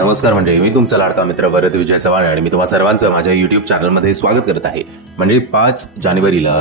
नमस्कार मंडळी, मी तुमचा लाडका मित्र वरद विजय चव्हाण आणि मी तुम्हा सर्वांचं माझ्या युट्यूब चॅनलमध्ये स्वागत करत आहे. म्हणजे 5 जानेवारीला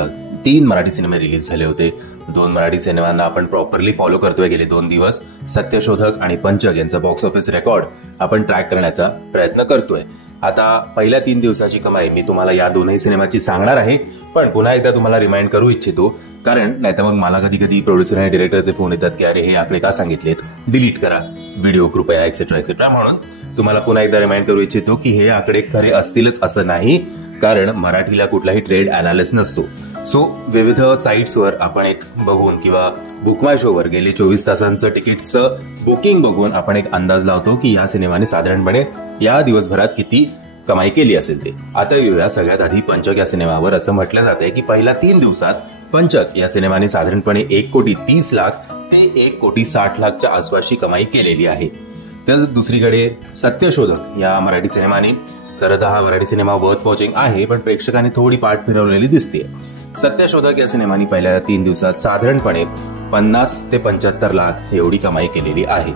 3 मराठी सिनेमे रिलीज झाले होते. 2 मराठी सिनेमांना आपण प्रॉपरली फॉलो करतोय गेले 2 दिवस. सत्यशोधक आणि पंचक यांचा बॉक्स ऑफिस रेकॉर्ड आपण ट्रॅक करण्याचा प्रयत्न करतोय. आता पहिल्या 3 दिवसाची कमाई मी तुम्हाला या दोन्ही सिनेमाची सांगणार आहे, पण पुन्हा एकदा तुम्हाला रिमाइंड करू इच्छितो, कारण नाहीतर मग मला कधी कधी प्रोड्युसर आणि डिरेक्टरचे फोन येतात की अरे हे आकडे का सांगितलेत, डिलीट करा व्हिडिओ कृपया एक्सेट्रा एक्सेट्रा. म्हणून तुम्हाला पुन्हा एकदा रिमाइंड करू इच्छितो की हे आकडे खरे असतीलच असं नाही, कारण मराठीला कुठलाही ट्रेड अनालिसिस नसतो. सो विविध साईट्सवर आपण एक बघून किंवा बुक माय शोवर गेले 24 तासांचं तिकीटचं बुकिंग बघून आपण एक अंदाज लावतो की या सिनेमाने साधारणपणे या दिवसभरात किती कमाई केली असेल ते. आता येऊया सगळ्यात आधी पंचक या सिनेमावर. असं म्हटलं जाते की पहिल्या 3 दिवसात पंचक या सिनेमाने साधारणपणे 1,30,00,000 ते 1,60,00,000च्या आसपासची कमाई केलेली आहे. तर दुसरीकडे सत्यशोधक या मराठी सिनेमाने, खरं तर हा मराठी सिनेमा वर्थ वॉचिंग आहे, पण प्रेक्षकांनी थोडी पाठ फिरवलेली दिसते. सत्यशोधक या सिनेमाने पहिल्या 3 दिवसात साधारणपणे 50 ते 75 लाख एवढी कमाई केलेली आहे.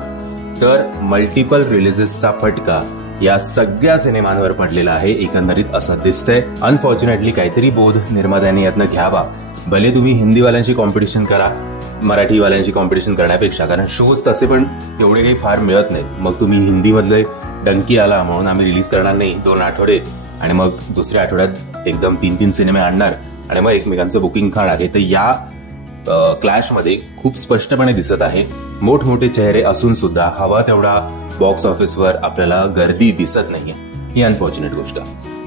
तर मल्टिपल रिलीजेसचा फटका या सगळ्या सिनेमांवर पडलेला आहे एकंदरीत असं दिसतंय. अनफॉर्च्युनेटली काहीतरी बोध निर्मात्यांनी यातनं घ्यावा. भले तुम्ही हिंदीवाल्यांची कॉम्पिटिशन करा मराठीवाल्यांची कॉम्पिटिशन करण्यापेक्षा, कारण शोज तसे पण तेवढे काही फार मिळत नाहीत. मग तुम्ही हिंदीमधले डंकी आला म्हणून आम्ही रिलीज करणार नाही 2 आठवडे आणि मग दुसऱ्या आठवड्यात एकदम 3 सिनेमे आणणार आणि मग एकमेकांचं बुकिंग खाणार. हे तर या क्लॅशमध्ये खूप स्पष्टपणे दिसत आहे. मोठमोठे चेहरे असून सुद्धा हवा तेवढा बॉक्स ऑफिसवर आपल्याला गर्दी दिसत नाहीये. ही अनफॉर्च्युनेट गोष्ट.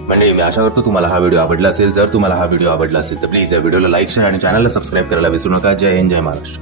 म्हणजे मी आशा करतो तुम्हाला हा व्हिडिओ आवडला असेल. जर तुम्हाला हा व्हिडिओ आवडला असेल तर प्लीज या व्हिडिओला लाईक, शेअर आणि चॅनलला सबस्क्राईब करायला विसरू नका. जय हिंद, जय महाराष्ट्र.